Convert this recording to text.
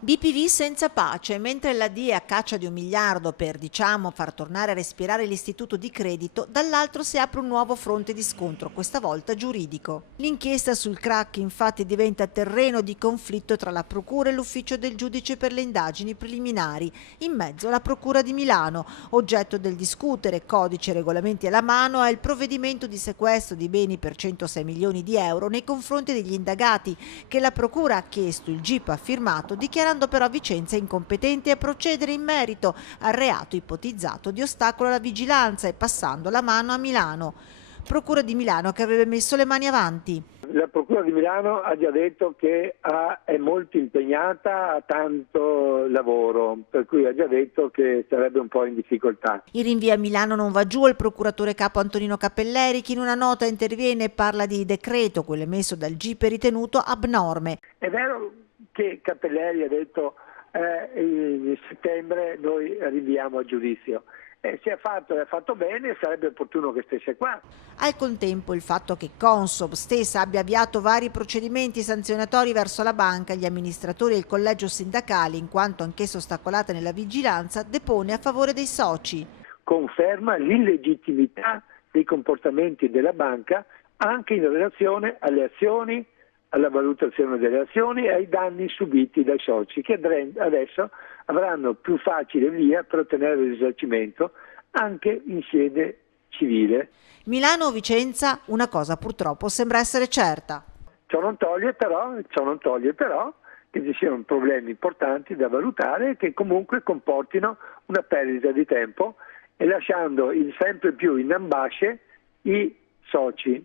BPV senza pace, mentre la DIE a caccia di 1 miliardo per, far tornare a respirare l'istituto di credito, dall'altro si apre un nuovo fronte di scontro, questa volta giuridico. L'inchiesta sul crack infatti diventa terreno di conflitto tra la Procura e l'Ufficio del Giudice per le indagini preliminari, in mezzo la Procura di Milano. Oggetto del discutere, codice e regolamenti alla mano, è il provvedimento di sequestro di beni per 106 milioni di euro nei confronti degli indagati, che la Procura ha chiesto, il GIP ha firmato, dichiarando però Vicenza incompetente a procedere in merito al reato ipotizzato di ostacolo alla vigilanza e passando la mano a Milano. Procura di Milano che avrebbe messo le mani avanti. La Procura di Milano ha già detto che è molto impegnata, ha tanto lavoro, per cui ha già detto che sarebbe un po' in difficoltà. Il rinvio a Milano non va giù al procuratore capo Antonino Cappelleri, che in una nota interviene e parla di decreto, quello emesso dal GIP ritenuto abnorme. È vero che Cappelleri ha detto in settembre noi rinviamo a giudizio. Se è fatto bene, sarebbe opportuno che stesse qua. Al contempo il fatto che Consob stessa abbia avviato vari procedimenti sanzionatori verso la banca, gli amministratori e il collegio sindacale, in quanto anch'essa ostacolata nella vigilanza, depone a favore dei soci. Conferma l'illegittimità dei comportamenti della banca anche in relazione alle azioni, alla valutazione delle azioni e ai danni subiti dai soci, che adesso avranno più facile via per ottenere il risarcimento anche in sede civile. Milano o Vicenza, una cosa purtroppo sembra essere certa. Ciò non toglie però che ci siano problemi importanti da valutare e che comunque comportino una perdita di tempo e lasciando sempre più in ambasce i soci.